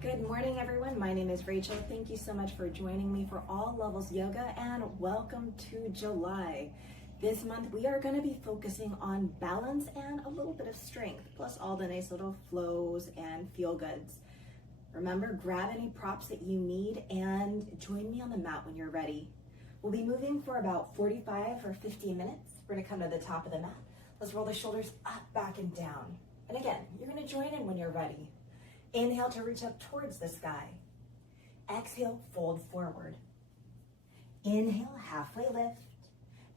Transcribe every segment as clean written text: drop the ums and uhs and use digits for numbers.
Good morning, everyone. My name is Rachel. Thank you so much for joining me for All Levels Yoga, and welcome to July. This month, we are going to be focusing on balance and a little bit of strength, plus all the nice little flows and feel goods. Remember, grab any props that you need and join me on the mat when you're ready. We'll be moving for about 45 or 50 minutes. We're going to come to the top of the mat. Let's roll the shoulders up, back, and down. And again, you're going to join in when you're ready. Inhale to reach up towards the sky. Exhale, fold forward. Inhale, halfway lift.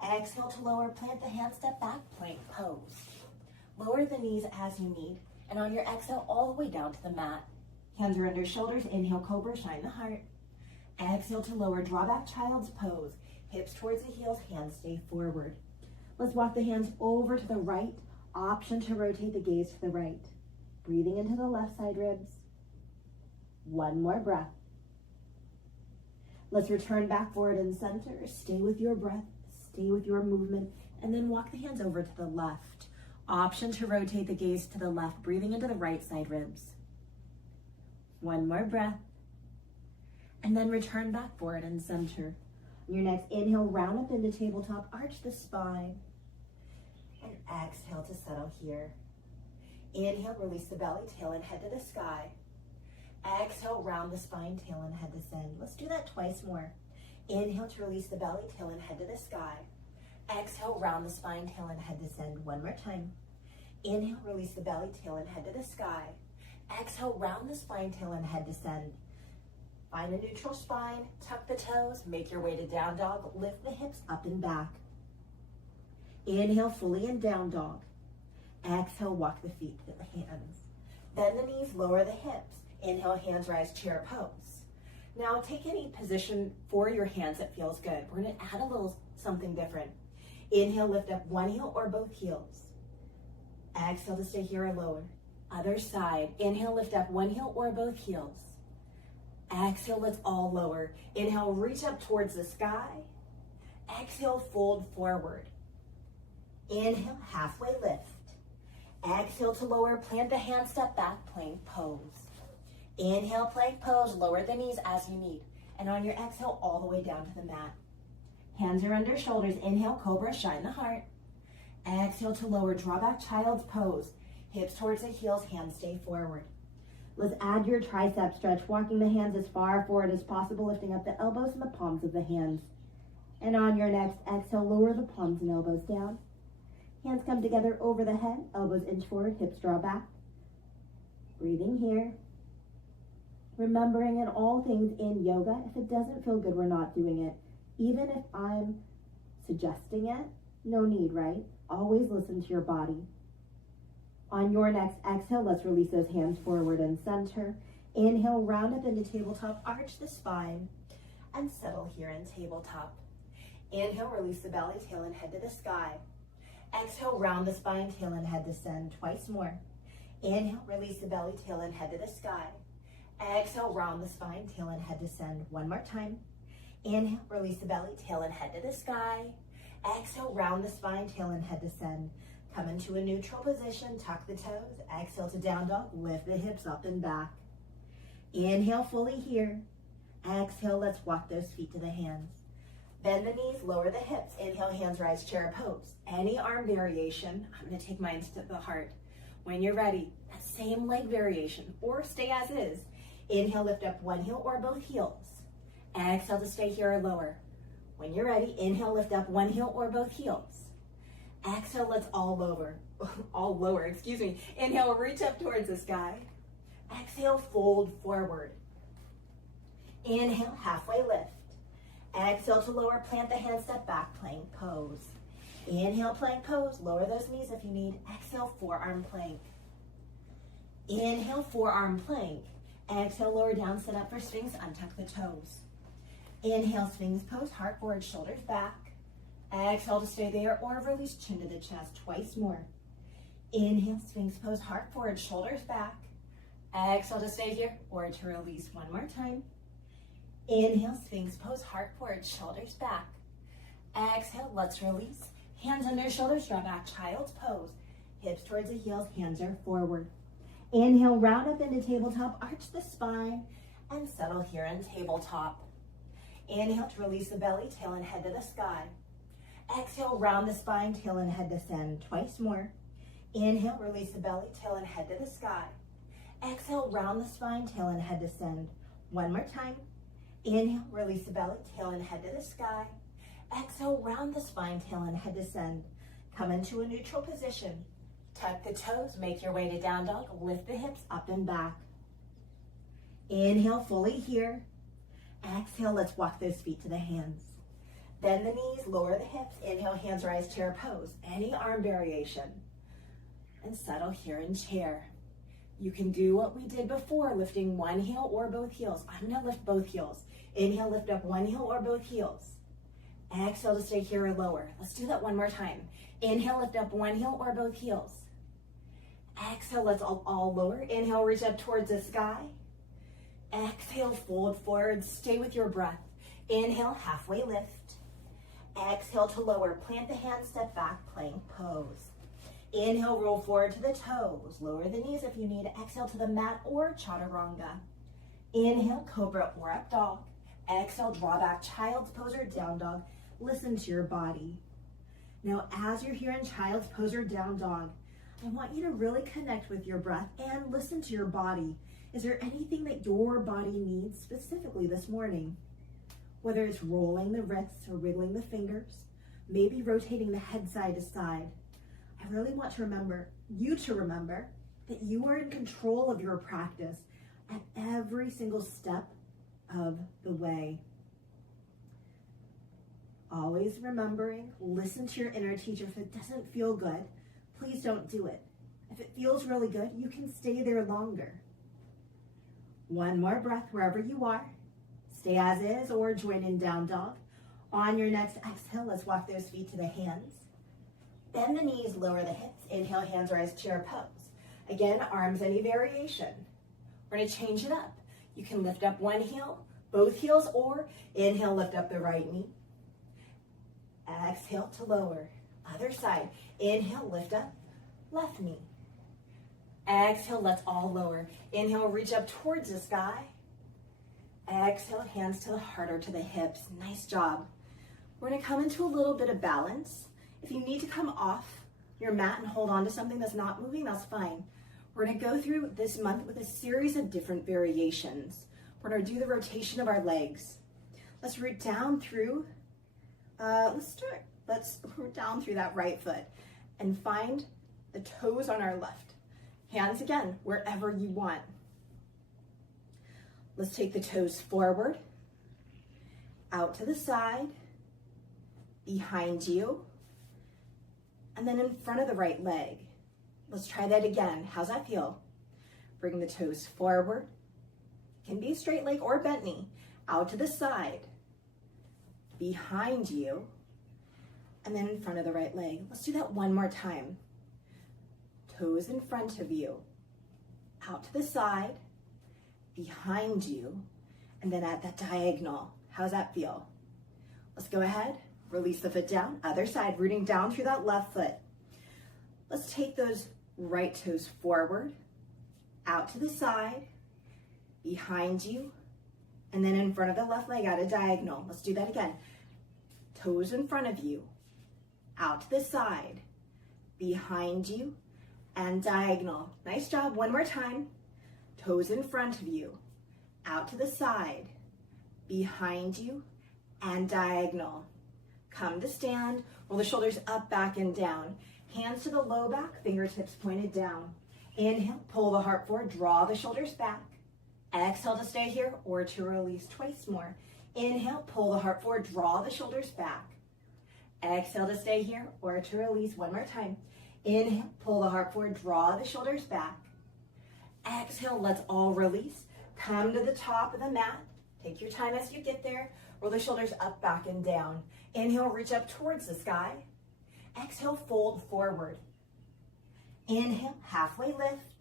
Exhale to lower, plant the hands, step back, plank pose. Lower the knees as you need, and on your exhale, all the way down to the mat. Hands are under shoulders, inhale, cobra, shine the heart. Exhale to lower, draw back, child's pose. Hips towards the heels, hands stay forward. Let's walk the hands over to the right, option to rotate the gaze to the right. Breathing into the left side ribs. One more breath. Let's return back forward and center. Stay with your breath, stay with your movement, and then walk the hands over to the left. Option to rotate the gaze to the left, breathing into the right side ribs. One more breath. And then return back forward and center. On your next inhale, round up into tabletop, arch the spine. And exhale to settle here. Inhale, release the belly, tail and head to the sky. Exhale, round the spine, tail and head descend. Let's do that twice more. Inhale to release the belly, tail and head to the sky. Exhale, round the spine, tail and head descend. One more time. Inhale, release the belly, tail and head to the sky. Exhale, round the spine, tail and head descend. Find a neutral spine, tuck the toes, make your way to down dog, lift the hips up and back. Inhale fully in down dog. Exhale, walk the feet to the hands. Bend the knees, lower the hips. Inhale, hands rise, chair pose. Now take any position for your hands that feels good. We're gonna add a little something different. Inhale, lift up one heel or both heels. Exhale to stay here or lower. Other side. Inhale, lift up one heel or both heels. Exhale, let's all lower. Inhale, reach up towards the sky. Exhale, fold forward. Inhale, halfway lift. Exhale to lower, plant the hands, step back, plank pose. Inhale, plank pose, lower the knees as you need. And on your exhale, all the way down to the mat. Hands are under shoulders. Inhale, cobra, shine the heart. Exhale to lower, draw back, child's pose. Hips towards the heels, hands stay forward. Let's add your tricep stretch, walking the hands as far forward as possible, lifting up the elbows and the palms of the hands. And on your next exhale, lower the palms and elbows down. Hands come together over the head, elbows inch forward, hips draw back. Breathing here. Remembering in all things in yoga, if it doesn't feel good, we're not doing it. Even if I'm suggesting it, no need, right? Always listen to your body. On your next exhale, let's release those hands forward and center. Inhale, round up into tabletop, arch the spine, and settle here in tabletop. Inhale, release the belly, tail and head to the sky. Exhale, round the spine, tail and head descend. Twice more. Inhale, release the belly, tail and head to the sky. Exhale, round the spine, tail and head descend. One more time. Inhale, release the belly, tail and head to the sky. Exhale, round the spine, tail and head descend. Come into a neutral position, tuck the toes. Exhale to down dog, lift the hips up and back. Inhale fully here. Exhale, let's walk those feet to the hands. Bend the knees, lower the hips. Inhale, hands rise, chair pose. Any arm variation, I'm gonna take mine to the heart. When you're ready, that same leg variation, or stay as is. Inhale, lift up one heel or both heels. Exhale to stay here or lower. When you're ready, inhale, lift up one heel or both heels. Exhale, let's all lower. Inhale, reach up towards the sky. Exhale, fold forward. Inhale, halfway lift. Exhale to lower, plant the hands, step back, plank pose. Inhale, plank pose, lower those knees if you need. Exhale, forearm plank. Inhale, forearm plank. Exhale, lower down, sit up for Sphinx, untuck the toes. Inhale, Sphinx pose, heart forward, shoulders back. Exhale to stay there or release chin to the chest. Twice more. Inhale, Sphinx pose, heart forward, shoulders back. Exhale to stay here or to release. One more time. Inhale, Sphinx pose, heart forward, shoulders back. Exhale, let's release. Hands under shoulders, draw back, child's pose. Hips towards the heels, hands are forward. Inhale, round up into tabletop, arch the spine, and settle here in tabletop. Inhale to release the belly, tail and head to the sky. Exhale, round the spine, tail and head descend. Twice more. Inhale, release the belly, tail and head to the sky. Exhale, round the spine, tail and head descend. One more time. Inhale, release the belly, tail and head to the sky. Exhale, round the spine, tail and head descend. Come into a neutral position. Tuck the toes, make your way to down dog, lift the hips up and back. Inhale, fully here. Exhale, let's walk those feet to the hands. Bend the knees, lower the hips. Inhale, hands rise, chair pose. Any arm variation. And settle here in chair. You can do what we did before, lifting one heel or both heels. I'm gonna lift both heels. Inhale, lift up one heel or both heels. Exhale to stay here or lower. Let's do that one more time. Inhale, lift up one heel or both heels. Exhale, let's all lower. Inhale, reach up towards the sky. Exhale, fold forward, stay with your breath. Inhale, halfway lift. Exhale to lower, plant the hands, step back, plank pose. Inhale, roll forward to the toes. Lower the knees if you need. Exhale to the mat or chaturanga. Inhale, cobra or up dog. Exhale, draw back, child's pose or down dog. Listen to your body. Now, as you're here in child's pose or down dog, I want you to really connect with your breath and listen to your body. Is there anything that your body needs specifically this morning? Whether it's rolling the wrists or wiggling the fingers, maybe rotating the head side to side. I really want to remember that you are in control of your practice at every single step of the way. Always remembering, listen to your inner teacher. If it doesn't feel good, please don't do it. If it feels really good, you can stay there longer. One more breath wherever you are. Stay as is or join in down dog. On your next exhale, let's walk those feet to the hands. Bend the knees, lower the hips. Inhale, hands rise, chair pose. Again, arms any variation. We're gonna change it up. You can lift up one heel, both heels, or inhale, lift up the right knee. Exhale to lower. Other side. Inhale, lift up, left knee. Exhale, let's all lower. Inhale, reach up towards the sky. Exhale, hands to the heart or to the hips. Nice job. We're gonna come into a little bit of balance. If you need to come off your mat and hold on to something that's not moving, that's fine. We're gonna go through this month with a series of different variations. We're gonna do the rotation of our legs. Let's root down through, let's root down through that right foot and find the toes on our left. Hands again, wherever you want. Let's take the toes forward, out to the side, behind you, and then in front of the right leg. Let's try that again. How's that feel? Bring the toes forward. Can be a straight leg or bent knee. Out to the side, behind you, and then in front of the right leg. Let's do that one more time. Toes in front of you, out to the side, behind you, and then at that diagonal. How's that feel? Let's go ahead, release the foot down, other side, rooting down through that left foot. Let's take those right toes forward, out to the side, behind you, and then in front of the left leg at a diagonal. Let's do that again. Toes in front of you, out to the side, behind you, and diagonal. Nice job. One more time. Toes in front of you, out to the side, behind you, and diagonal. Come to stand. Roll the shoulders up, back, and down. Hands to the low back, fingertips pointed down. Inhale, pull the heart forward, draw the shoulders back. Exhale to stay here or to release twice more. Inhale, pull the heart forward, draw the shoulders back. Exhale to stay here or to release one more time. Inhale, pull the heart forward, draw the shoulders back. Exhale, let's all release. Come to the top of the mat. Take your time as you get there. Roll the shoulders up, back, and down. Inhale, reach up towards the sky. Exhale, fold forward. Inhale, halfway lift.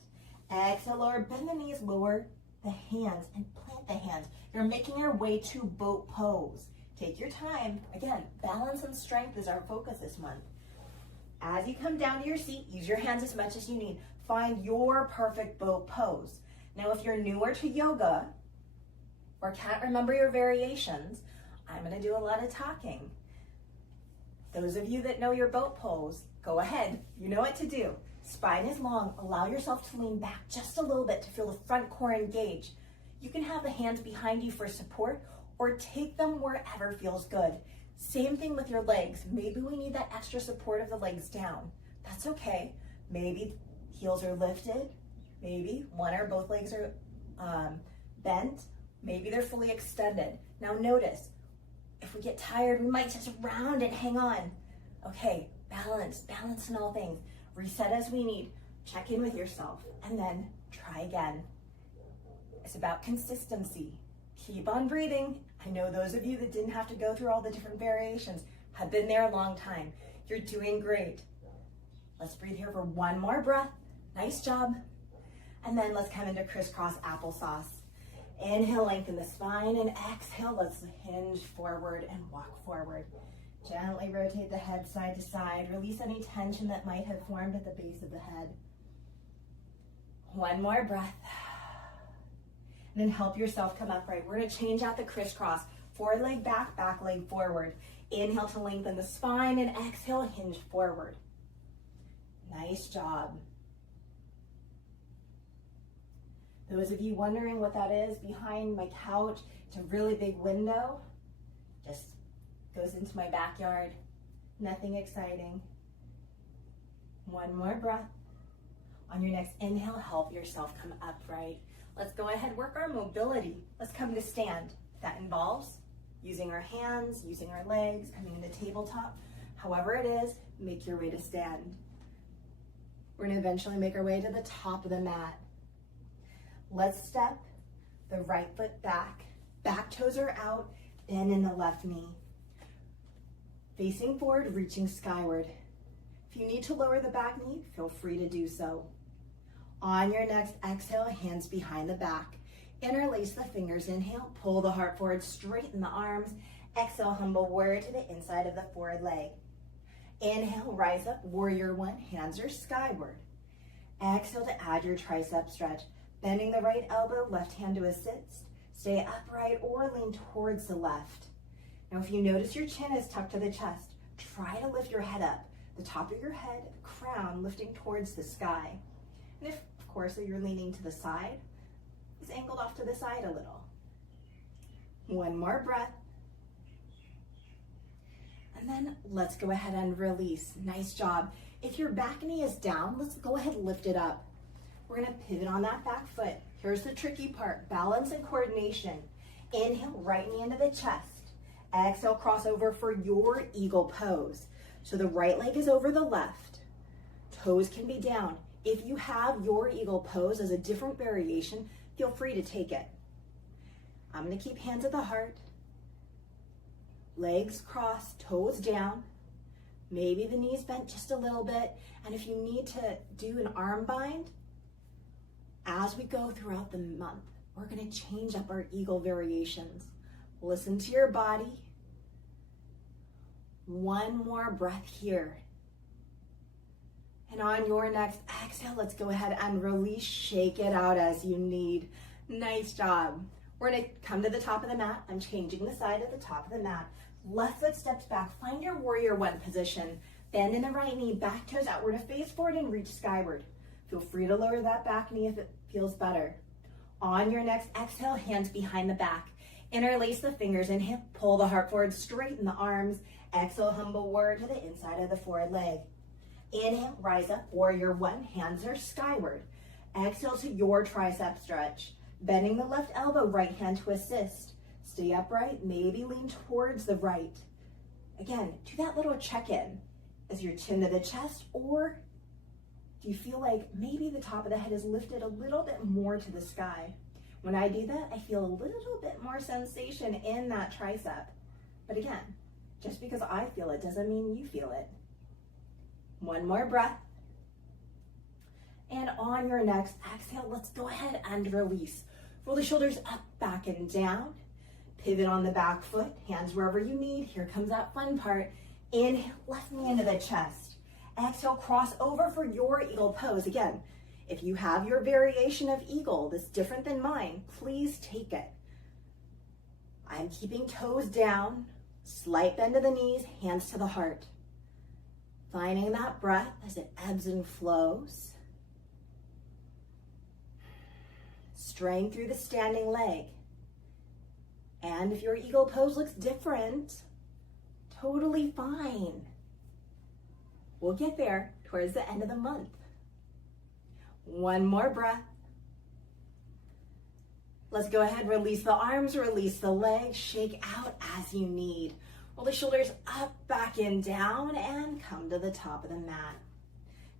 Exhale, lower, bend the knees, lower the hands, and plant the hands. You're making your way to boat pose. Take your time. Again, balance and strength is our focus this month. As you come down to your seat, use your hands as much as you need. Find your perfect boat pose. Now, if you're newer to yoga or can't remember your variations, I'm gonna do a lot of talking. Those of you that know your boat pose, go ahead, you know what to do. Spine is long, allow yourself to lean back just a little bit to feel the front core engage. You can have the hands behind you for support or take them wherever feels good. Same thing with your legs. Maybe we need that extra support of the legs down. That's okay. Maybe heels are lifted. Maybe one or both legs are bent. Maybe they're fully extended. Now notice, if we get tired, we might just round and hang on. Okay, balance in all things. Reset as we need. Check in with yourself and then try again. It's about consistency. Keep on breathing. I know those of you that didn't have to go through all the different variations have been there a long time. You're doing great. Let's breathe here for one more breath. Nice job. And then let's come into crisscross applesauce. Inhale, lengthen the spine, and exhale, let's hinge forward and walk forward. Gently rotate the head side to side. Release any tension that might have formed at the base of the head. One more breath. And then help yourself come upright. We're gonna change out the crisscross. Forward leg back, back leg forward. Inhale to lengthen the spine and exhale, hinge forward. Nice job. Those of you wondering what that is behind my couch, it's a really big window. Just goes into my backyard. Nothing exciting. One more breath. On your next inhale, help yourself come upright. Let's go ahead, work our mobility. Let's come to stand. That involves using our hands, using our legs, coming into tabletop. However it is, make your way to stand. We're gonna eventually make our way to the top of the mat. Let's step the right foot back. Back toes are out, bend in the left knee. Facing forward, reaching skyward. If you need to lower the back knee, feel free to do so. On your next exhale, hands behind the back. Interlace the fingers, inhale, pull the heart forward, straighten the arms. Exhale, humble warrior to the inside of the forward leg. Inhale, rise up, warrior one, hands are skyward. Exhale to add your tricep stretch. Bending the right elbow, left hand to assist. Stay upright or lean towards the left. Now if you notice your chin is tucked to the chest, try to lift your head up. The top of your head, crown lifting towards the sky. And if, of course, you're leaning to the side, it's angled off to the side a little. One more breath. And then let's go ahead and release. Nice job. If your back knee is down, let's go ahead and lift it up. We're gonna pivot on that back foot. Here's the tricky part, balance and coordination. Inhale, right knee into the chest. Exhale, cross over for your eagle pose. So the right leg is over the left. Toes can be down. If you have your eagle pose as a different variation, feel free to take it. I'm gonna keep hands at the heart. Legs crossed, toes down. Maybe the knees bent just a little bit. And if you need to do an arm bind, as we go throughout the month, we're gonna change up our eagle variations. Listen to your body. One more breath here. And on your next exhale, let's go ahead and release, shake it out as you need. Nice job. We're gonna come to the top of the mat. I'm changing the side at the top of the mat. Left foot steps back, find your warrior one position. Bend in the right knee, back toes outward to face forward and reach skyward. Feel free to lower that back knee if it feels better. On your next exhale, hands behind the back. Interlace the fingers, inhale, pull the heart forward, straighten the arms. Exhale, humble warrior to the inside of the forward leg. Inhale, rise up, warrior one, hands are skyward. Exhale to your tricep stretch. Bending the left elbow, right hand to assist. Stay upright, maybe lean towards the right. Again, do that little check-in. Is your chin to the chest, or do you feel like maybe the top of the head is lifted a little bit more to the sky? When I do that, I feel a little bit more sensation in that tricep. But again, just because I feel it doesn't mean you feel it. One more breath. And on your next exhale, let's go ahead and release. Roll the shoulders up, back, and down. Pivot on the back foot, hands wherever you need. Here comes that fun part. Inhale, left knee into the chest. Exhale, cross over for your eagle pose. Again, If you have your variation of eagle that's different than mine, please take it. I'm keeping toes down, slight bend of the knees, hands to the heart. Finding that breath as it ebbs and flows. Straying through the standing leg. And if your eagle pose looks different, totally fine. We'll get there towards the end of the month. One more breath. Let's go ahead, release the arms, release the legs, shake out as you need. Roll the shoulders up, back and down, and come to the top of the mat.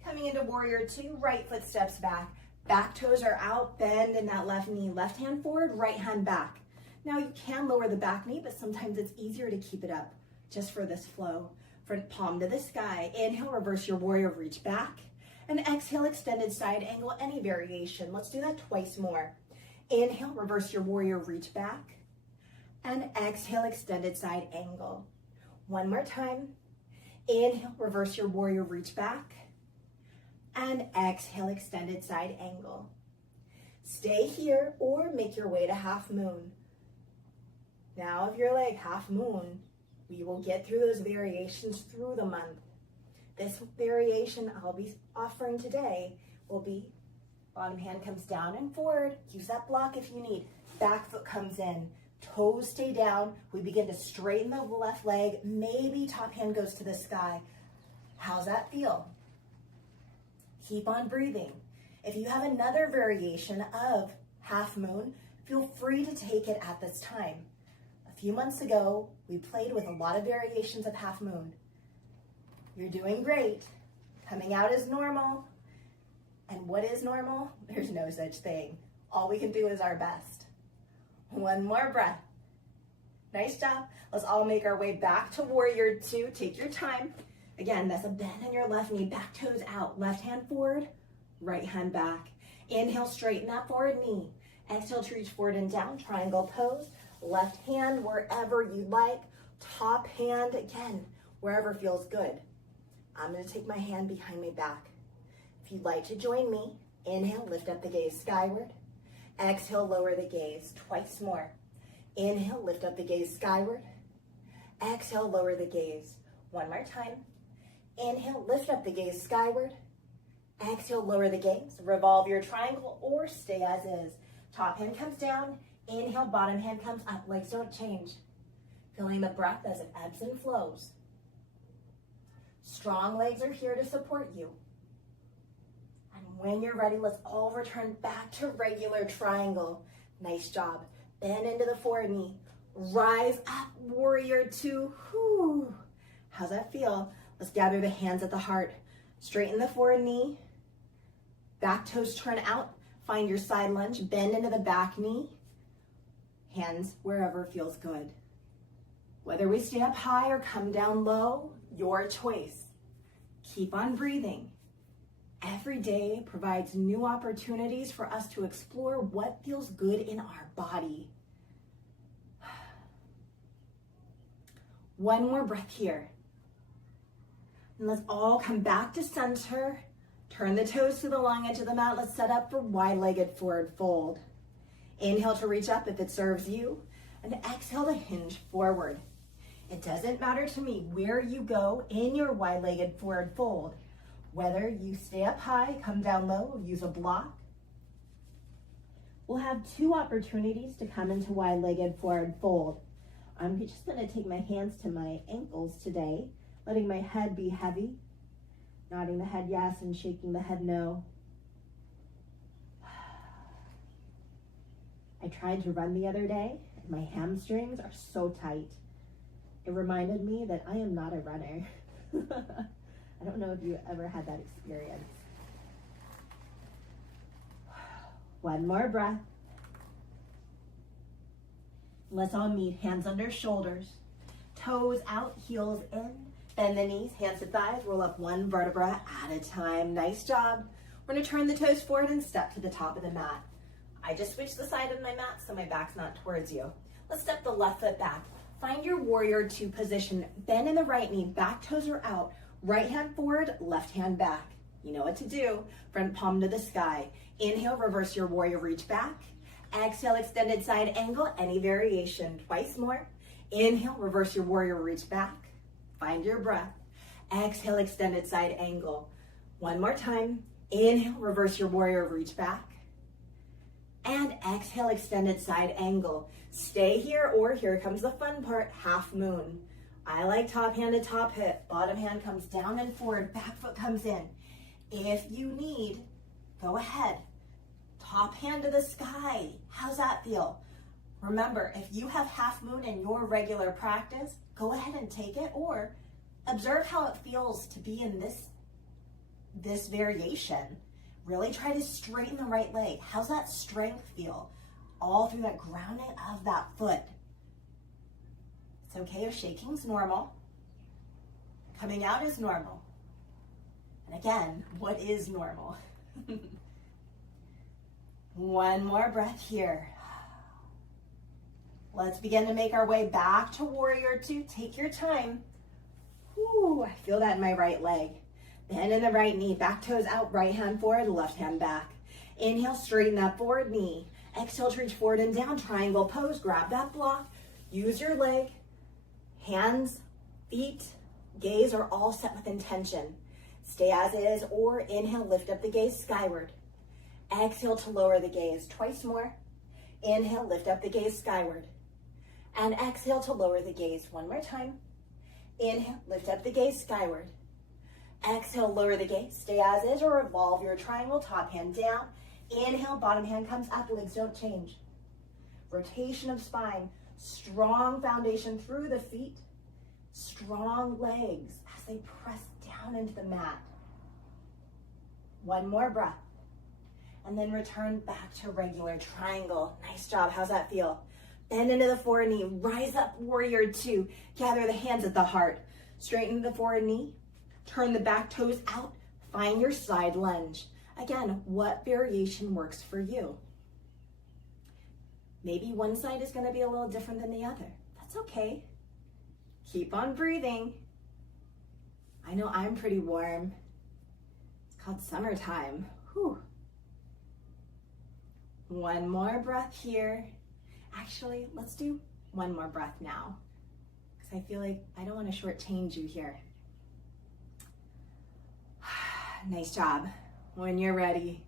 Coming into warrior two, right foot steps back toes are out, bend in that left knee, left hand forward, right hand back. Now you can lower the back knee, but sometimes it's easier to keep it up just for this flow. Front palm to the sky. Inhale, reverse your warrior, reach back. And exhale, extended side angle, any variation. Let's do that twice more. Inhale, reverse your warrior, reach back. And exhale, extended side angle. One more time. Inhale, reverse your warrior, reach back. And exhale, extended side angle. Stay here or make your way to half moon. Now if you're like half moon, we will get through those variations through the month. This variation I'll be offering today will be bottom hand comes down and forward. Use that block if you need. Back foot comes in. Toes stay down. We begin to straighten the left leg. Maybe top hand goes to the sky. How's that feel? Keep on breathing. If you have another variation of half moon, feel free to take it at this time. A few months ago, we played with a lot of variations of half moon. You're doing great. Coming out is normal. And what is normal? There's no such thing. All we can do is our best. One more breath. Nice job. Let's all make our way back to warrior two. Take your time. Again, that's a bend in your left knee, back toes out. Left hand forward, right hand back. Inhale, straighten that forward knee. Exhale to reach forward and down, triangle pose. Left hand wherever you like. Top hand, again, wherever feels good. I'm gonna take my hand behind my back. If you'd like to join me, inhale, lift up the gaze skyward. Exhale, lower the gaze, twice more. Inhale, lift up the gaze skyward. Exhale, lower the gaze. One more time. Inhale, lift up the gaze skyward. Exhale, lower the gaze. Revolve your triangle or stay as is. Top hand comes down. Inhale, bottom hand comes up. Legs don't change. Feeling the breath as it ebbs and flows. Strong legs are here to support you. And when you're ready, let's all return back to regular triangle. Nice job. Bend into the forward knee. Rise up, warrior two. Whew. How's that feel? Let's gather the hands at the heart. Straighten the forward knee. Back toes turn out. Find your side lunge. Bend into the back knee. Hands wherever feels good. Whether we stay up high or come down low, your choice. Keep on breathing. Every day provides new opportunities for us to explore what feels good in our body. One more breath here. And let's all come back to center. Turn the toes to the long edge of the mat. Let's set up for wide-legged forward fold. Inhale to reach up if it serves you. And exhale to hinge forward. It doesn't matter to me where you go in your wide-legged forward fold. Whether you stay up high, come down low, use a block. We'll have two opportunities to come into wide-legged forward fold. I'm just going to take my hands to my ankles today, letting my head be heavy, nodding the head yes and shaking the head no. I tried to run the other day, and my hamstrings are so tight. It reminded me that I am not a runner. I don't know if you ever had that experience. One more breath. Let's all meet, hands under shoulders, toes out, heels in, bend the knees, hands to thighs, roll up one vertebra at a time. Nice job. We're gonna turn the toes forward and step to the top of the mat. I just switched the side of my mat so my back's not towards you. Let's step the left foot back. Find your warrior two position. Bend in the right knee, back toes are out. Right hand forward, left hand back. You know what to do. Front palm to the sky. Inhale, reverse your warrior, reach back. Exhale, extended side angle, any variation. Twice more. Inhale, reverse your warrior, reach back. Find your breath. Exhale, extended side angle. One more time. Inhale, reverse your warrior, reach back. And exhale, extended side angle. Stay here, or here comes the fun part, half moon. I like top hand to top hip. Bottom hand comes down and forward, back foot comes in. If you need, go ahead. Top hand to the sky. How's that feel? Remember, if you have half moon in your regular practice, go ahead and take it, or observe how it feels to be in this variation. Really try to straighten the right leg. How's that strength feel? All through that grounding of that foot. It's okay if shaking's normal. Coming out is normal. And again, what is normal? One more breath here. Let's begin to make our way back to warrior two. Take your time. Whew, I feel that in my right leg. Bend in the right knee, back toes out, right hand forward, left hand back. Inhale, straighten that forward knee. Exhale to reach forward and down, triangle pose, grab that block. Use your leg. Hands, feet, gaze are all set with intention. Stay as is, or inhale, lift up the gaze skyward. Exhale to lower the gaze, twice more. Inhale, lift up the gaze skyward. And exhale to lower the gaze, one more time. Inhale, lift up the gaze skyward. Exhale, lower the gaze, stay as is, or revolve your triangle, top hand down. Inhale, bottom hand comes up, legs don't change. Rotation of spine, strong foundation through the feet, strong legs as they press down into the mat. One more breath. And then return back to regular triangle. Nice job, how's that feel? Bend into the forward knee, rise up, warrior two. Gather the hands at the heart. Straighten the forward knee. Turn the back toes out, find your side lunge. Again, what variation works for you? Maybe one side is going to be a little different than the other. That's okay. Keep on breathing. I know I'm pretty warm. It's called summertime. Whew. One more breath here. Actually, let's do one more breath now, because I feel like I don't want to shortchange you here. Nice job. When you're ready,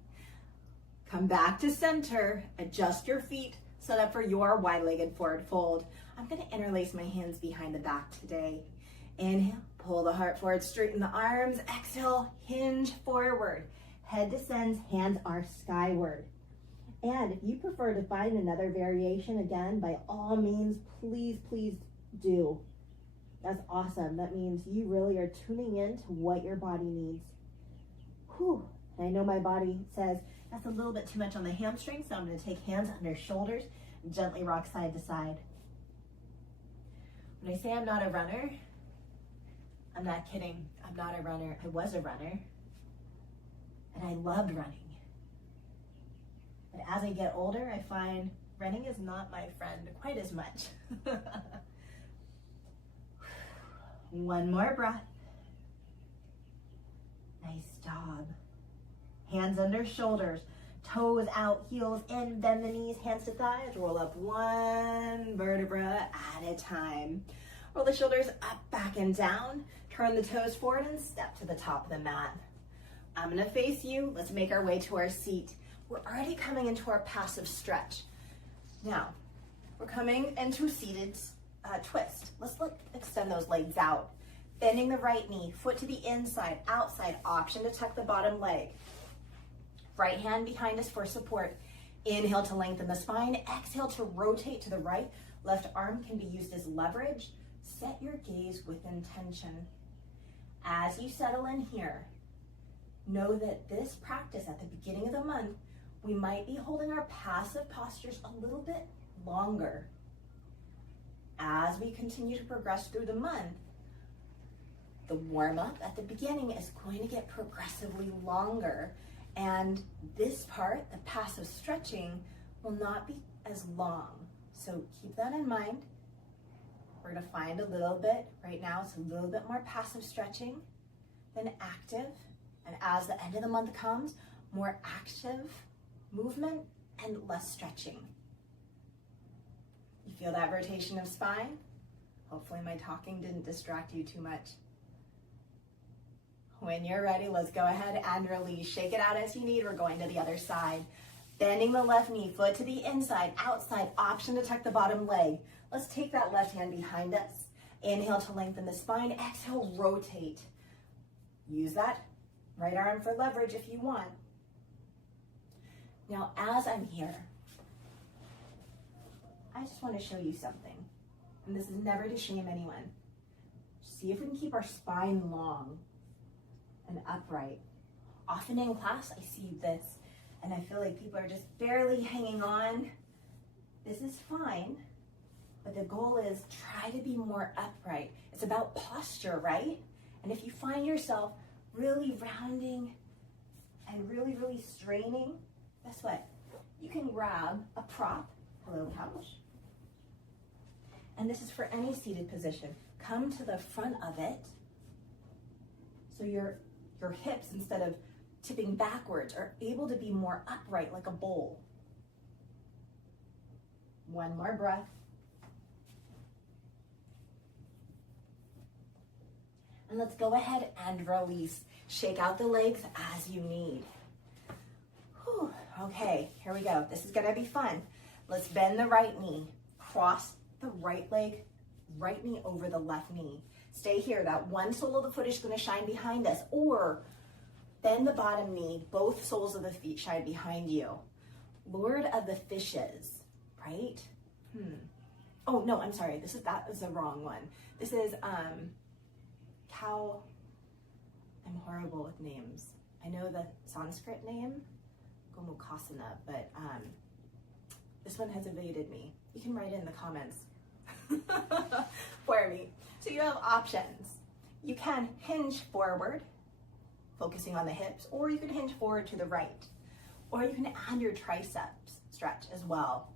come back to center, adjust your feet, set up for your wide-legged forward fold. I'm going to interlace my hands behind the back today. Inhale, pull the heart forward, straighten the arms. Exhale, hinge forward. Head descends, hands are skyward. And if you prefer to find another variation, again, by all means, please do. That's awesome. That means you really are tuning in to what your body needs. Whew. And I know my body says that's a little bit too much on the hamstring, so I'm going to take hands under shoulders and gently rock side to side. When I say I'm not a runner, I'm not kidding. I'm not a runner. I was a runner, and I loved running. But as I get older, I find running is not my friend quite as much. One more breath. Nice job. Hands under shoulders, toes out, heels in, bend the knees, hands to thighs, roll up one vertebra at a time. Roll the shoulders up, back, and down. Turn the toes forward and step to the top of the mat. I'm gonna face you. Let's make our way to our seat. We're already coming into our passive stretch. Now, we're coming into seated twist. Let's extend those legs out. Bending the right knee, foot to the inside, outside, option to tuck the bottom leg. Right hand behind us for support. Inhale to lengthen the spine, exhale to rotate to the right. Left arm can be used as leverage. Set your gaze with intention. As you settle in here, know that this practice at the beginning of the month, we might be holding our passive postures a little bit longer. As we continue to progress through the month, the warm-up at the beginning is going to get progressively longer, and this part, the passive stretching, will not be as long. So keep that in mind. We're going to find a little bit, right now it's a little bit more passive stretching than active. And as the end of the month comes, more active movement and less stretching. You feel that rotation of spine? Hopefully my talking didn't distract you too much. When you're ready, let's go ahead and release. Shake it out as you need. We're going to the other side. Bending the left knee, foot to the inside, outside, option to tuck the bottom leg. Let's take that left hand behind us. Inhale to lengthen the spine. Exhale, rotate. Use that right arm for leverage if you want. Now, as I'm here, I just want to show you something. And this is never to shame anyone. See if we can keep our spine long and upright. Often in class, I see this, and I feel like people are just barely hanging on. This is fine, but the goal is try to be more upright. It's about posture, right? And if you find yourself really rounding and really, really straining, guess what? You can grab a prop, hello couch, and this is for any seated position. Come to the front of it, so your hips, instead of tipping backwards, are able to be more upright like a bowl. One more breath. And let's go ahead and release. Shake out the legs as you need. Whew. Okay, here we go. This is gonna be fun. Let's bend the right knee. Cross the right leg, right knee over the left knee. Stay here. That one sole of the foot is gonna shine behind us. Or bend the bottom knee. Both soles of the feet shine behind you. Lord of the Fishes, right? Oh, no, I'm sorry. That was the wrong one. This is cow. I'm horrible with names. I know the Sanskrit name, Gomukhasana, but this one has evaded me. You can write in the comments for me. So you have options. You can hinge forward, focusing on the hips, or you can hinge forward to the right, or you can add your triceps stretch as well.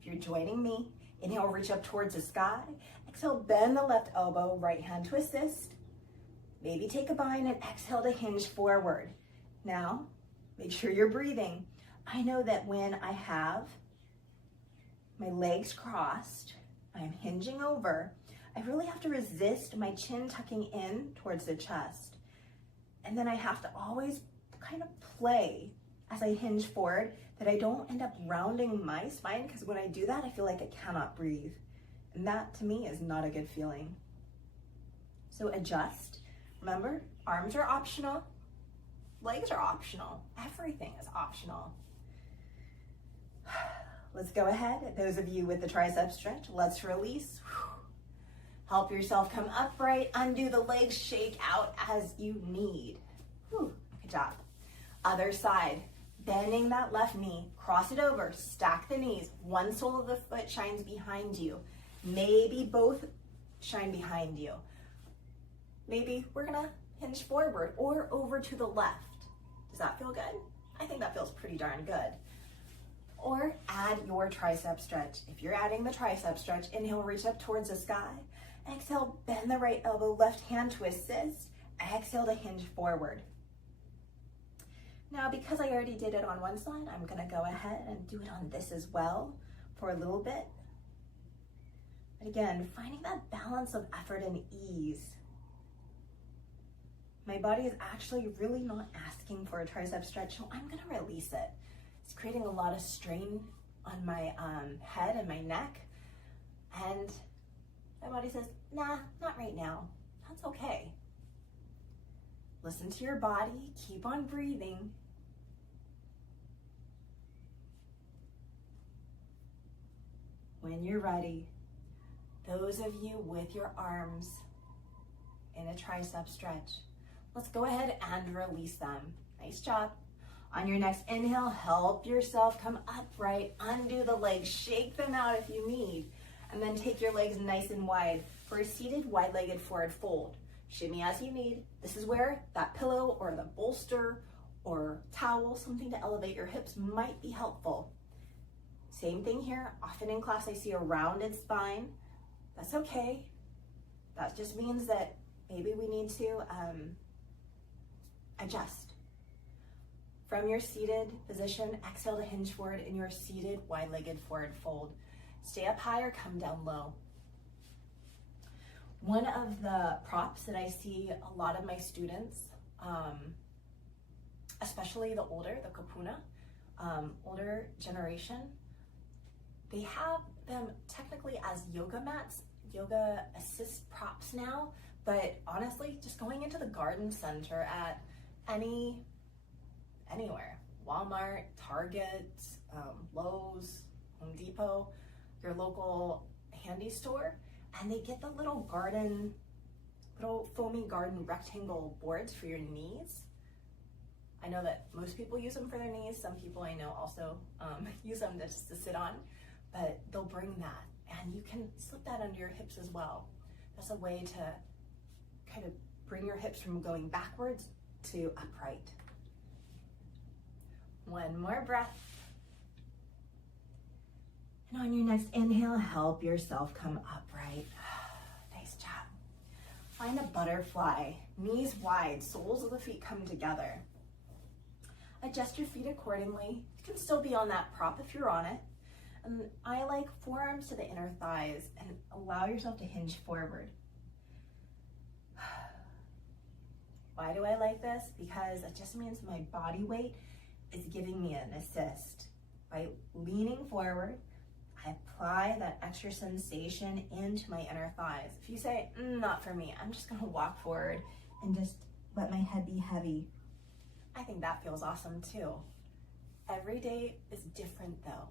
If you're joining me, inhale, reach up towards the sky. Exhale, bend the left elbow, right hand to assist. Maybe take a bind and exhale to hinge forward. Now, make sure you're breathing. I know that when I have my legs crossed, I'm hinging over, I really have to resist my chin tucking in towards the chest. And then I have to always kind of play as I hinge forward that I don't end up rounding my spine, because when I do that, I feel like I cannot breathe. And that to me is not a good feeling. So adjust. Remember, arms are optional, legs are optional, everything is optional. Let's go ahead. Those of you with the tricep stretch, let's release. Help yourself come upright, undo the legs, shake out as you need. Good job. Other side, bending that left knee, cross it over, stack the knees. One sole of the foot shines behind you. Maybe both shine behind you. Maybe we're gonna hinge forward or over to the left. Does that feel good? I think that feels pretty darn good. Or add your tricep stretch. If you're adding the tricep stretch, inhale, reach up towards the sky. Exhale, bend the right elbow, left hand to assist. Exhale to hinge forward. Now, because I already did it on one side, I'm gonna go ahead and do it on this as well for a little bit. But again, finding that balance of effort and ease. My body is actually really not asking for a tricep stretch, so I'm gonna release it. It's creating a lot of strain on my head and my neck. And my body says, nah, not right now. That's okay. Listen to your body, keep on breathing. When you're ready, those of you with your arms in a tricep stretch, let's go ahead and release them. Nice job. On your next inhale, help yourself come upright, undo the legs, shake them out if you need, and then take your legs nice and wide for a seated wide-legged forward fold. Shimmy as you need. This is where that pillow or the bolster or towel, something to elevate your hips, might be helpful. Same thing here. Often in class I see a rounded spine. That's okay. That just means that maybe we need to adjust. From your seated position, exhale to hinge forward in your seated wide-legged forward fold. Stay up high or come down low. One of the props that I see a lot of my students, especially the kapuna, older generation, they have them technically as yoga mats, yoga assist props now, but honestly, just going into the garden center at anywhere, Walmart, Target, Lowe's, Home Depot, your local handy store, and they get the little foamy garden rectangle boards for your knees. I know that most people use them for their knees. Some people I know also use them just to sit on, but they'll bring that, and you can slip that under your hips as well. That's a way to kind of bring your hips from going backwards to upright. One more breath. And on your next inhale, help yourself come upright. Nice job. Find a butterfly, knees wide, soles of the feet come together. Adjust your feet accordingly. You can still be on that prop if you're on it. And I like forearms to the inner thighs and allow yourself to hinge forward. Why do I like this? Because it just means my body weight is giving me an assist. By leaning forward, I apply that extra sensation into my inner thighs. If you say, not for me, I'm just gonna walk forward and just let my head be heavy, I think that feels awesome too. Every day is different though.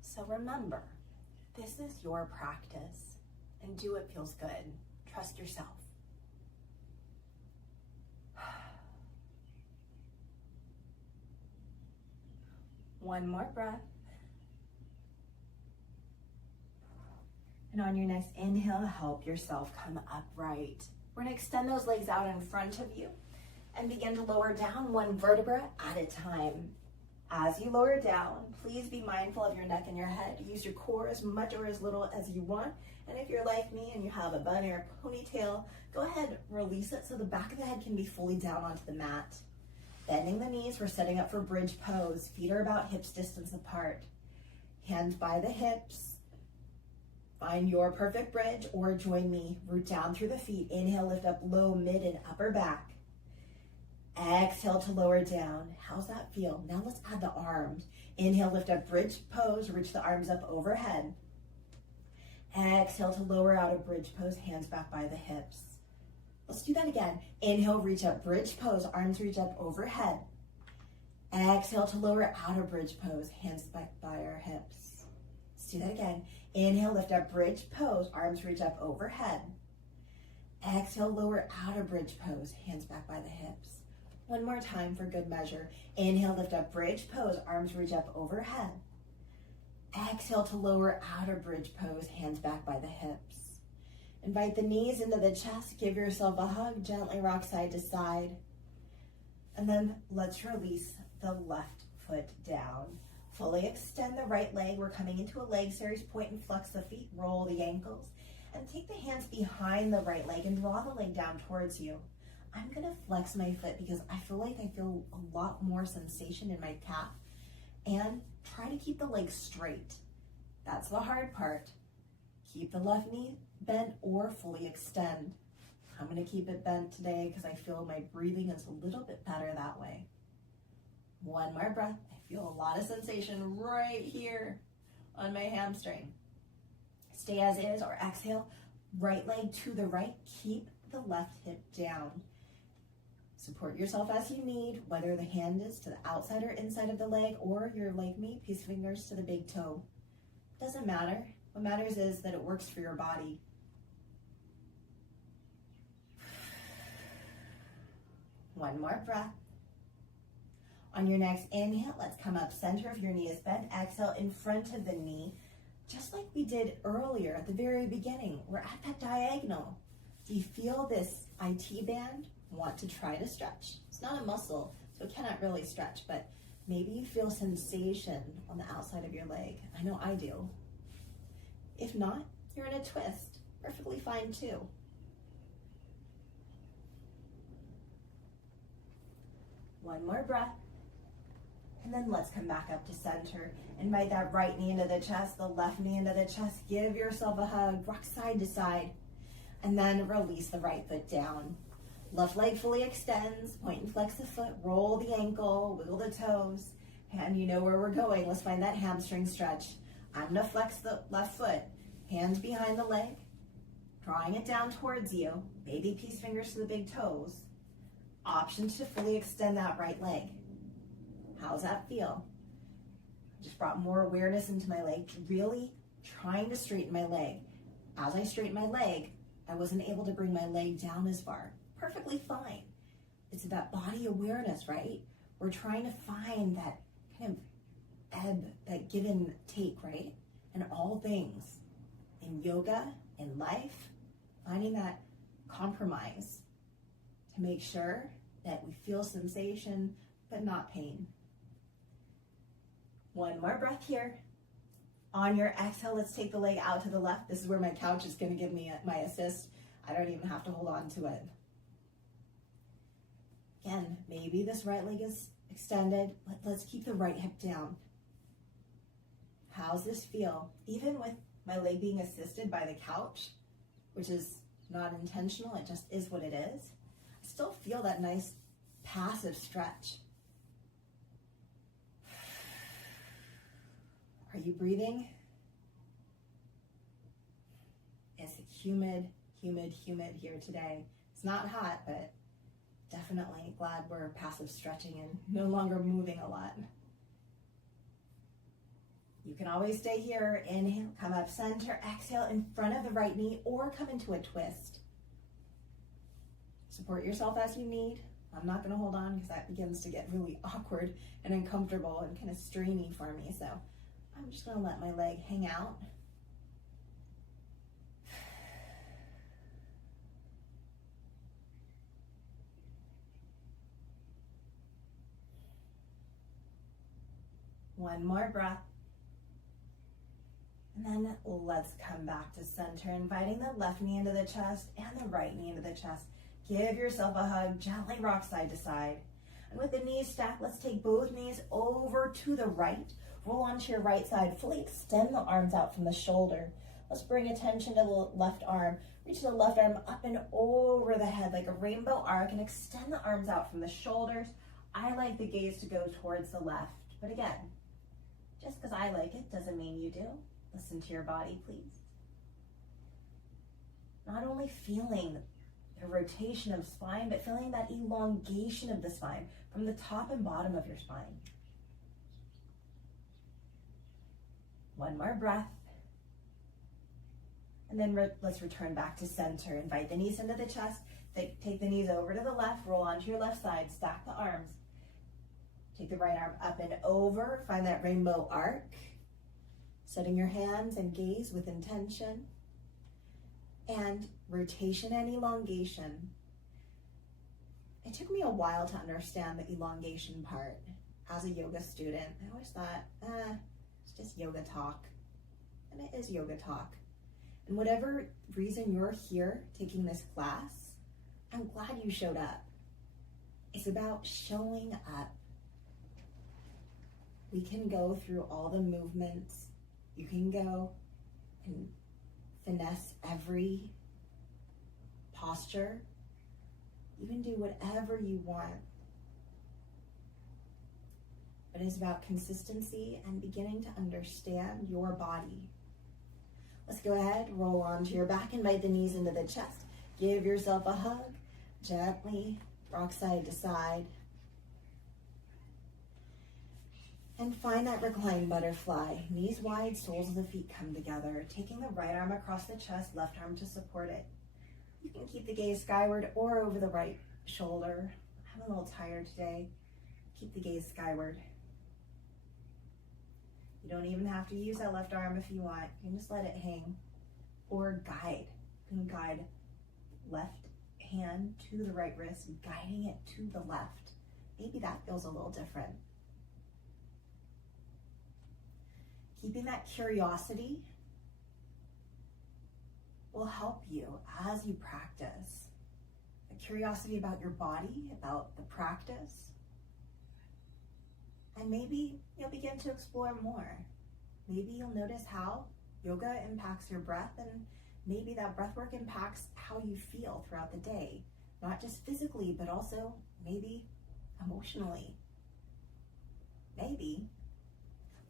So remember, this is your practice and do what feels good. Trust yourself. One more breath. And on your next inhale, help yourself come upright. We're gonna extend those legs out in front of you and begin to lower down one vertebra at a time. As you lower down, please be mindful of your neck and your head. Use your core as much or as little as you want. And if you're like me and you have a bun or a ponytail, go ahead, release it so the back of the head can be fully down onto the mat. Bending the knees, we're setting up for bridge pose. Feet are about hips distance apart. Hands by the hips. Find your perfect bridge or join me. Root down through the feet. Inhale, lift up low, mid, and upper back. Exhale to lower down. How's that feel? Now let's add the arms. Inhale, lift up bridge pose. Reach the arms up overhead. Exhale to lower out of bridge pose. Hands back by the hips. Let's do that again. Inhale, reach up, bridge pose, arms reach up overhead. Exhale to lower out of bridge pose, hands back by our hips. Let's do that again. Inhale, lift up, bridge pose, arms reach up overhead. Exhale, lower out of bridge pose, hands back by the hips. One more time for good measure. Inhale, lift up, bridge pose, arms reach up overhead. Exhale to lower out of bridge pose, hands back by the hips. Invite the knees into the chest, give yourself a hug, gently rock side to side. And then let's release the left foot down. Fully extend the right leg. We're coming into a leg series, point and flex the feet, roll the ankles, and take the hands behind the right leg and draw the leg down towards you. I'm gonna flex my foot because I feel like I feel a lot more sensation in my calf, and try to keep the leg straight. That's the hard part. Keep the left knee bent or fully extend. I'm gonna keep it bent today because I feel my breathing is a little bit better that way. One more breath. I feel a lot of sensation right here on my hamstring. Stay as is or exhale. Right leg to the right. Keep the left hip down. Support yourself as you need, whether the hand is to the outside or inside of the leg, or you're like me, piece fingers to the big toe. Doesn't matter. What matters is that it works for your body. One more breath. On your next inhale, let's come up center if your knee is bent. Exhale in front of the knee, just like we did earlier at the very beginning. We're at that diagonal. Do you feel this IT band? Want to try to stretch? It's not a muscle, so it cannot really stretch, but maybe you feel sensation on the outside of your leg. I know I do. If not, you're in a twist. Perfectly fine too. One more breath. And then let's come back up to center. Invite that right knee into the chest, the left knee into the chest. Give yourself a hug, rock side to side. And then release the right foot down. Left leg fully extends, point and flex the foot, roll the ankle, wiggle the toes. And you know where we're going. Let's find that hamstring stretch. I'm gonna flex the left foot, hands behind the leg, drawing it down towards you, baby peace fingers to the big toes. Option to fully extend that right leg. How's that feel? Just brought more awareness into my leg, really trying to straighten my leg. As I straighten my leg, I wasn't able to bring my leg down as far. Perfectly fine. It's that body awareness, right? We're trying to find that kind of ebb, that give and take, right? And all things in yoga, in life, finding that compromise to make sure that we feel sensation, but not pain. One more breath here. On your exhale, let's take the leg out to the left. This is where my couch is going to give me my assist. I don't even have to hold on to it. Again, maybe this right leg is extended, but let's keep the right hip down. How's this feel? Even with my leg being assisted by the couch, which is not intentional, it just is what it is, I still feel that nice passive stretch. Are you breathing? It's humid here today. It's not hot, but definitely glad we're passive stretching and no longer moving a lot. You can always stay here. Inhale, come up center, exhale in front of the right knee or come into a twist. Support yourself as you need. I'm not going to hold on because that begins to get really awkward and uncomfortable and kind of strainy for me. So I'm just going to let my leg hang out. One more breath. And then let's come back to center, inviting the left knee into the chest and the right knee into the chest. Give yourself a hug, gently rock side to side. And with the knees stacked, let's take both knees over to the right. Roll onto your right side, fully extend the arms out from the shoulder. Let's bring attention to the left arm. Reach the left arm up and over the head like a rainbow arc and extend the arms out from the shoulders. I like the gaze to go towards the left, but again, just because I like it doesn't mean you do. Listen to your body, please. Not only feeling the rotation of spine, but feeling that elongation of the spine from the top and bottom of your spine. One more breath. And then let's return back to center. Invite the knees into the chest. Take the knees over to the left. Roll onto your left side. Stack the arms. Take the right arm up and over. Find that rainbow arc. Setting your hands and gaze with intention. And rotation and elongation. It took me a while to understand the elongation part as a yoga student. I always thought, it's just yoga talk. And it is yoga talk. And whatever reason you're here taking this class, I'm glad you showed up. It's about showing up. We can go through all the movements. You can go and finesse every posture. You can do whatever you want. But it's about consistency and beginning to understand your body. Let's go ahead, roll onto your back, invite the knees into the chest. Give yourself a hug, gently rock side to side. And find that reclined butterfly. Knees wide, soles of the feet come together. Taking the right arm across the chest, left arm to support it. You can keep the gaze skyward or over the right shoulder. I'm a little tired today. Keep the gaze skyward. You don't even have to use that left arm if you want. You can just let it hang or guide. You can guide left hand to the right wrist, guiding it to the left. Maybe that feels a little different. Keeping that curiosity will help you as you practice. A curiosity about your body, about the practice, And maybe you'll begin to explore more. Maybe you'll notice how yoga impacts your breath, and maybe that breath work impacts how you feel throughout the day, not just physically, but also maybe emotionally. Maybe.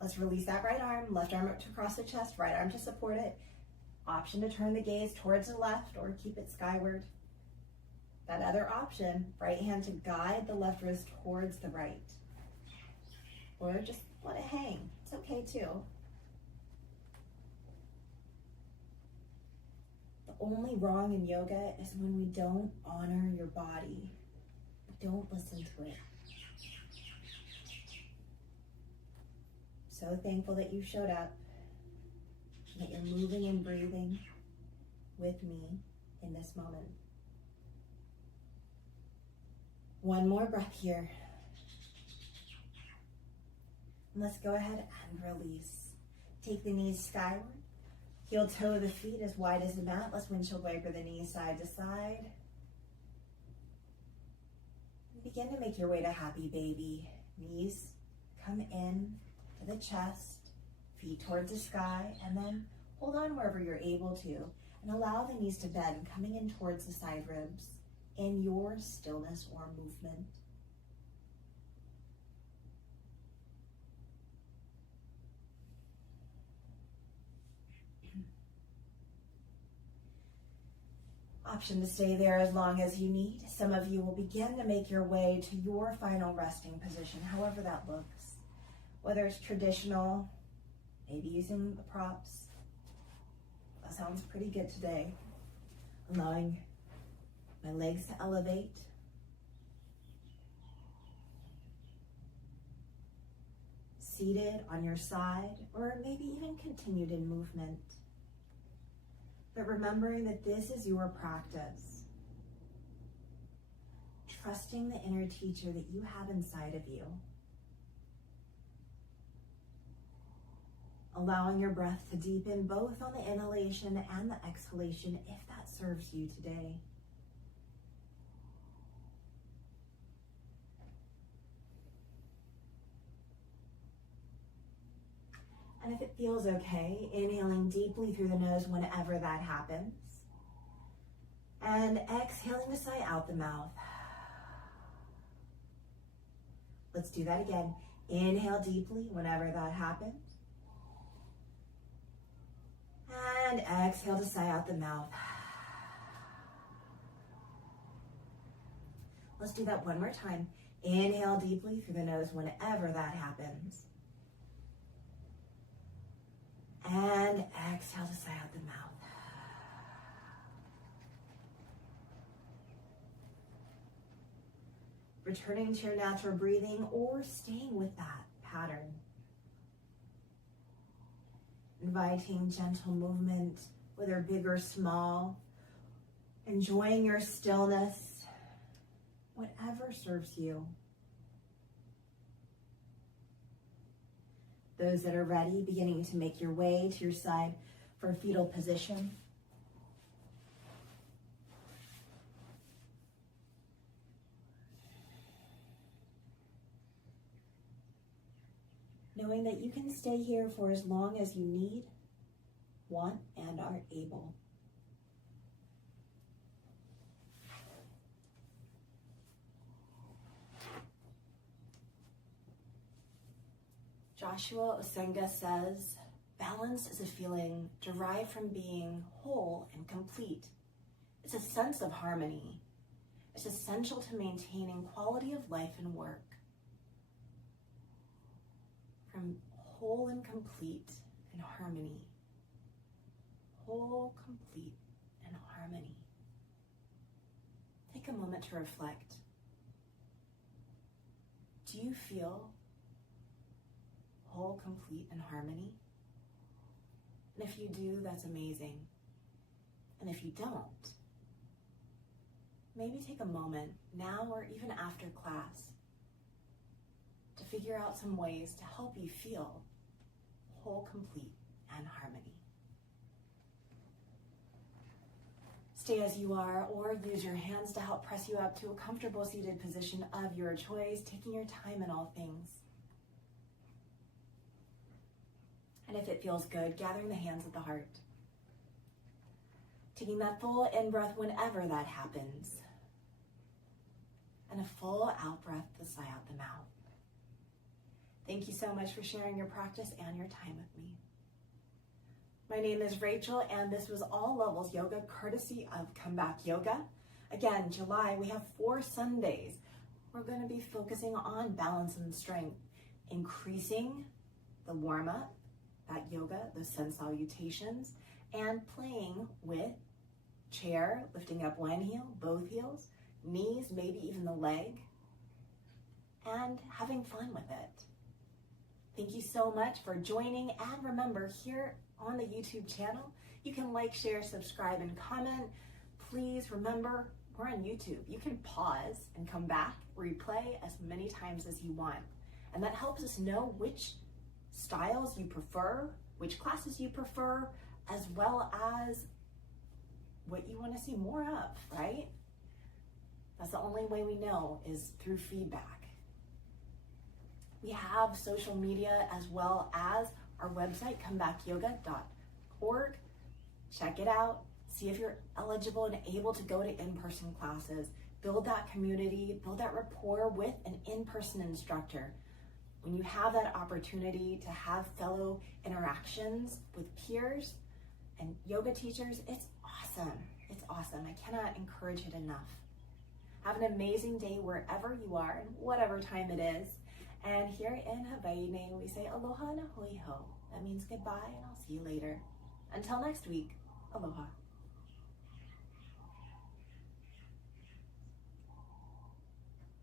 Let's release that right arm, left arm up to across the chest, right arm to support it. Option to turn the gaze towards the left or keep it skyward. That other option, right hand to guide the left wrist towards the right. Or just let it hang. It's okay too. The only wrong in yoga is when we don't honor your body. Don't listen to it. So thankful that you showed up, that you're moving and breathing with me in this moment. One more breath here. And let's go ahead and release. Take the knees skyward. Heel toe of the feet as wide as the mat. Let's windshield wiper the knees side to side. And begin to make your way to happy baby. Knees come in to the chest, feet towards the sky, and then hold on wherever you're able to, and allow the knees to bend, coming in towards the side ribs in your stillness or movement. Option to stay there as long as you need. Some of you will begin to make your way to your final resting position, however that looks. Whether it's traditional, maybe using the props. That sounds pretty good today. Allowing my legs to elevate. Seated on your side, or maybe even continued in movement. But remembering that this is your practice. Trusting the inner teacher that you have inside of you. Allowing your breath to deepen both on the inhalation and the exhalation if that serves you today. And if it feels okay, inhaling deeply through the nose whenever that happens. And exhaling to sigh out the mouth. Let's do that again. Inhale deeply whenever that happens. And exhale to sigh out the mouth. Let's do that one more time. Inhale deeply through the nose whenever that happens. And exhale to sigh out the mouth. Returning to your natural breathing or staying with that pattern. Inviting gentle movement, whether big or small. Enjoying your stillness, whatever serves you. Those that are ready, beginning to make your way to your side for fetal position. Knowing that you can stay here for as long as you need, want, and are able. Joshua Osenga says, balance is a feeling derived from being whole and complete. It's a sense of harmony. It's essential to maintaining quality of life and work. From whole and complete and harmony. Whole, complete, and harmony. Take a moment to reflect. Do you feel whole, complete, and harmony? And if you do, that's amazing. And if you don't, maybe take a moment now or even after class to figure out some ways to help you feel whole, complete, and harmony. Stay as you are, or use your hands to help press you up to a comfortable seated position of your choice, taking your time in all things. And if it feels good, gathering the hands at the heart. Taking that full in-breath whenever that happens. And a full out-breath to sigh out the mouth. Thank you so much for sharing your practice and your time with me. My name is Rachel, and this was All Levels Yoga, courtesy of Comeback Yoga. Again, July, we have 4 Sundays. We're going to be focusing on balance and strength, increasing the warm-up, that yoga, those sun salutations, and playing with chair, lifting up one heel, both heels, knees, maybe even the leg, and having fun with it. Thank you so much for joining, and remember, here on the YouTube channel, you can like, share, subscribe, and comment. Please remember, we're on YouTube. You can pause and come back, replay as many times as you want. And that helps us know which styles you prefer, which classes you prefer, as well as what you want to see more of, right? That's the only way we know, is through feedback. We have social media as well as our website, comebackyoga.org. Check it out. See if you're eligible and able to go to in-person classes. Build that community, build that rapport with an in-person instructor. When you have that opportunity to have fellow interactions with peers and yoga teachers, it's awesome. It's awesome. I cannot encourage it enough. Have an amazing day wherever you are and whatever time it is. And here in Hawaii, we say aloha na hoi ho. That means goodbye, and I'll see you later. Until next week, aloha.